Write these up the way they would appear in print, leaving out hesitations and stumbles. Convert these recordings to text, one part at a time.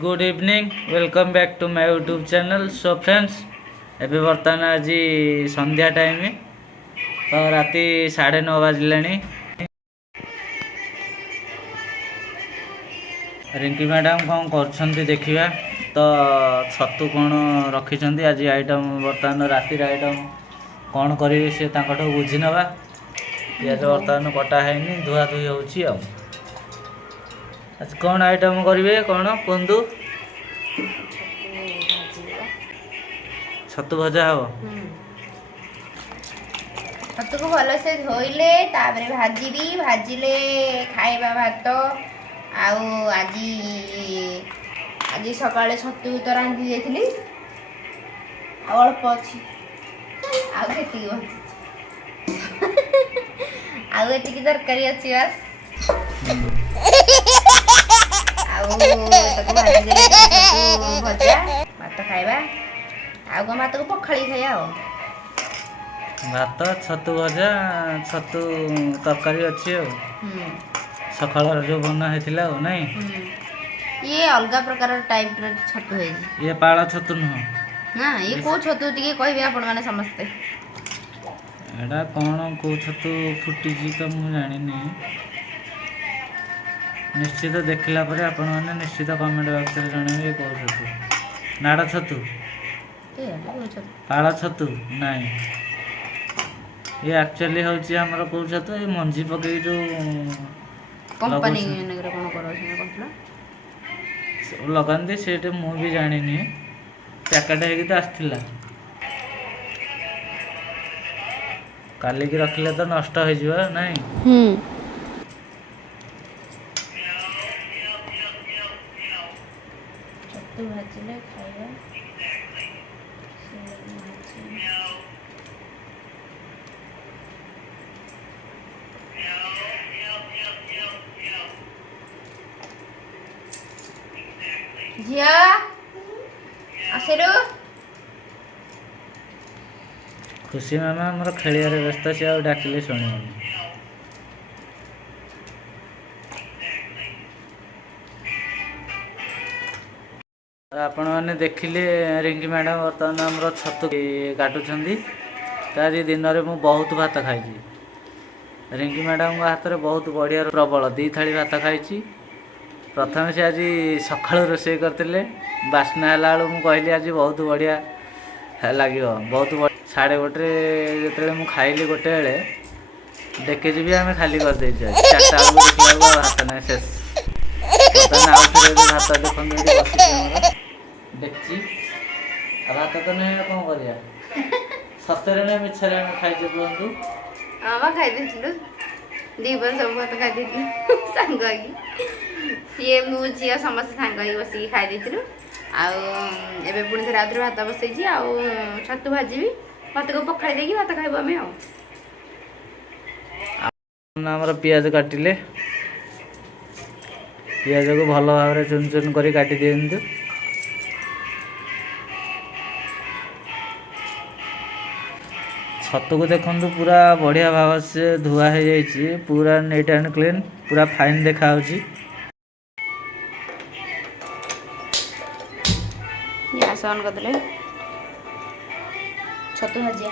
Good evening welcome back to my YouTube channel. So friends एबे बर्तमान आज संध्या time तो राति 9:30 बाजिलानी। रिंकी मैडम कौन कर देखा तो छतु कौन रखिंट आज आइटम बर्तमान रातिर आइटम कौन करेंगे सी बुझी नवा। पिज बर्तमान कटा है धुआ धुई हो आज कौन आइटम करेंगे कौन कहतु। छतु भजा हम छतु को भल से धोइले तापरे भाजीबी भाजिले खाइबा भात। आउ आजी आजी सकाळे छतु तो रांधी देथिली अल्प अछि आउ केती आउ एतिकी तरकारी अछि बस आउ तको भाजी देले छतु भजा भात खाइबा आउ गो भात को पखाली खाइया भात छतु भजा छतु तरकारी अच्छी सकाल जो बना होता नहीं ये अलग प्रकार टाइप रे छतु है। ये पाला छतु नुह ना ये को छतु टिके कहबे आपण माने समस्ते एडा कौन को छतु फुटी तो मु जानी निश्चित देखला पर आपण माने निश्चित कमेंट बॉक्स रे जणावे को छतु नाड़ा छतु पाला छतु नहीं ये एक्चुअली होची हमर को छतु ए मंजी पके जो कंपनी नगर कोन करो छै कहला लगांदे सेटे मु भी जानी नहीं पैकेट है कि तो आसथिला काली की रखले तो नष्ट हो जिवो नहीं। छतु भाजिले खाइबा झिया आसेरो खुशी मामा हमर खेलियारे व्यस्त से आ डाकिले सुनियोनी आपण मैंने देखिले रिंकी मैडम बर्तमान हमर छतु काटुछंदी तारी दिन रे मु बहुत भात खाइची। रिंकी मैडम हाथ में बहुत बढ़िया प्रबल 2 थाली भात खाइची। प्रथम से आज सकाल रोषे करते बास्ना है मुझे कहली आज बहुत बढ़िया लगे बहुत 1:30 जो खाइली गोटे बेले देखे भी आम खाली कर दे 4टा देखा भात ना शेष बर्तमान आउ थे भात देखते देखी भात तो नहीं कौन कर सतरे ना मिछरे आम खाई कहतु आमा खाई देथिलु दीपन सब भात खाई देथिलु संग आगी सी मु झिया समस्त सांग बस खाई देथिलु आउ एबे पुणी थे रात भात बसैछि आउ छतु भाजी भात को पखाई देकी भात खाइबो हमें आउ हमर पियाज काटिले पियाज को भल भाव चुन चुन कर काटी दियंतु। छतु को देखंतु पूरा बढ़िया भाव से धुआ हो जाइए पूरा नीट एंड क्लीन पूरा फाइन देखा गैस ऑन कर दले छतु भाजिया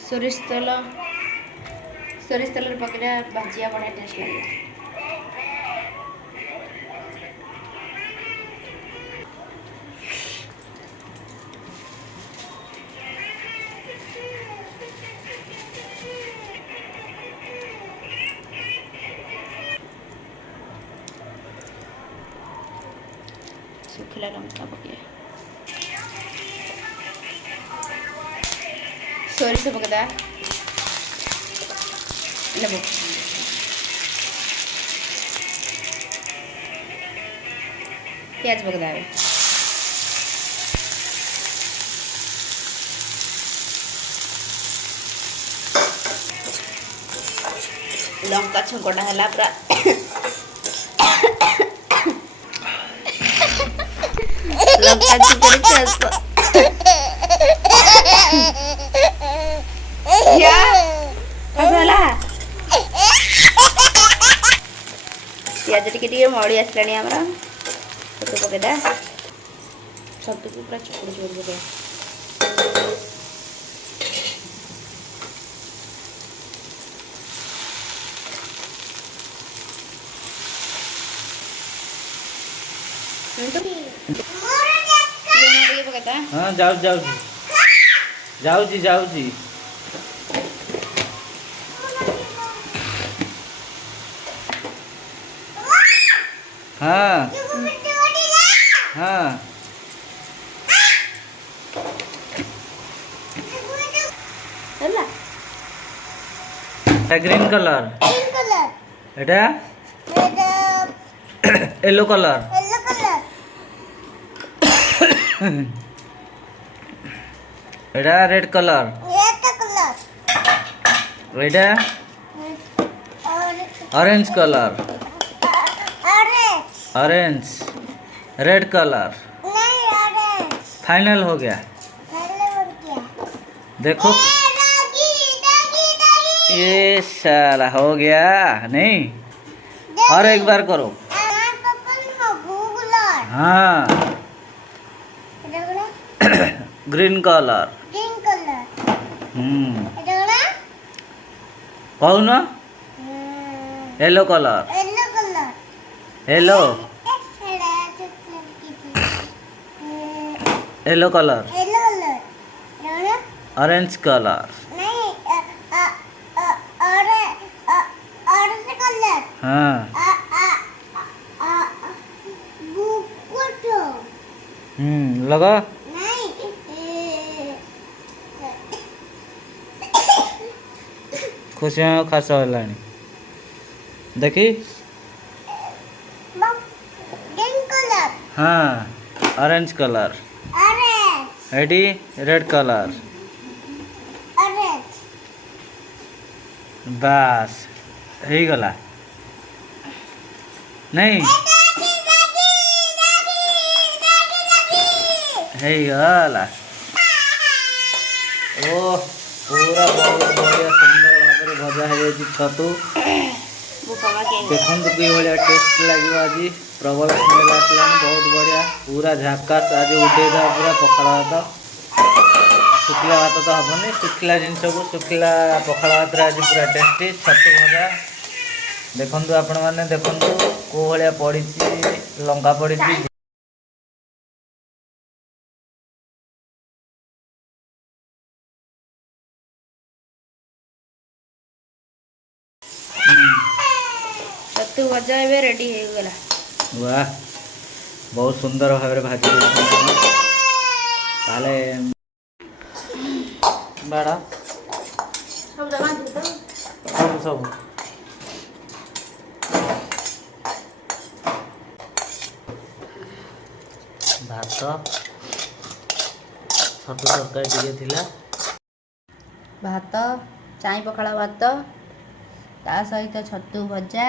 सोरिष तेल पकड़ा भाजिया बढ़िया टेस्ट लगे। सुखला लंका पके सोरिष पकड़ा लेबो प्याज पकड़ा लंका छंकटा है पूरा लंका चिकन ଟିକେ ମଳି ଆସିଲାଣି ଆମର ଛତୁ ପକେଇଦା ଛତୁକୁ ପୁରା ଚକୁଡ଼ି ଚକୁଡ଼ି ପକେଇବା ଲୁଣ ଟିକେ ପକେଇଦା ହଁ ଯାଉଛି ହଁ ହଁ ହେଲା ଗ୍ରୀन କଲର এটা येलो कलर এটা রেড কলর এটা orange colour orange red colour final हो गया देखो ये साला हो गया नहीं और एक बार करो हाँ ग्रीन कलर कौन yellow colour yellow yellow colour orange colour हाँ लगा खुशी खास होलानी देखी हाँ ऑरेंज कलर एडी रेड कलर बस हो गला नहीं हो गला ओ पूरा बहुत बढ़िया सुंदर भाव में भजा हो छतु देखो कि भाया टेस्ट लगे आज प्रबल स्मेल आसला बहुत बढ़िया पूरा झाकास आज उठेदा पूरा पखाड़ भात शुखला भात तो हेनी शुखला जिनस को शुखला पखाड़ भात आज पूरा टेस्टी छतु भजा देखु आपण मैंने देखु को भाया पड़ी लंका पड़ी छतु भजा ए रेडी हो गला वाह बहुत सुंदर भाव में भाजी ताले बाड़ा सब भात छतु तरकारी टिके थिला भात चाई पखाड़ भात ता सहित छतु भजा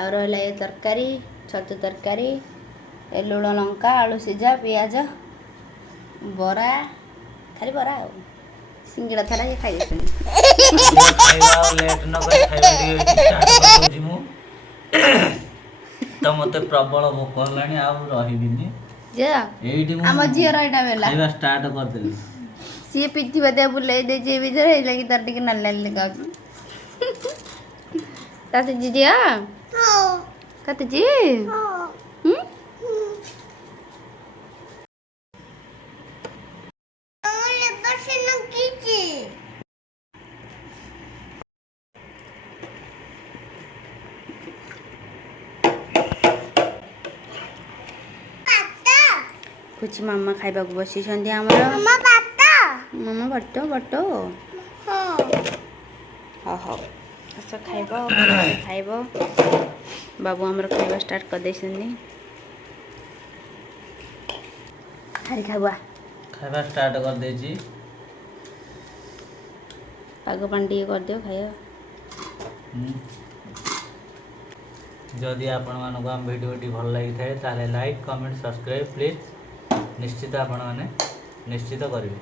आ रहा ये तरकारी छतु तरकारी ए लुण लंका आलू सीझा पियाज बरा खाली बरा सिंगड़ा था ये खाई लेट न कर खाइबा स्टार्ट मु तो मते प्रबल भोक हलानी आ रहिबिनी जा एइडी मु हम जियर एटा बेला खाइबा स्टार्ट कर देली सी पिठी बदे बुले दे जे बिजर हे लगी तार टिके नल नल लगा ताते जीजिया हां कते जी हां कुछ मामा खाइबा को बसी छंदी हमर मामा बट्टो बट्टो हाँ हाँ अच्छा खाइब खाइब बाबू हमर खाइबा स्टार्ट कर दे खाली खाइबा खाइबा स्टार्ट कर दे जी पाग पानी कर दियो खाइबा जदि आपण मानको हम वीडियो भल लगी थाए ताले लाइक कमेंट सब्सक्राइब प्लीज निश्चित आपण माने निश्चित करिवे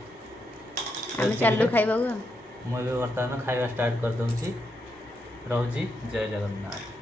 हम चालू खाइबा मैं भी बर्तमान खाइबा स्टार्ट कर दूँ। रोजी जय जगन्नाथ।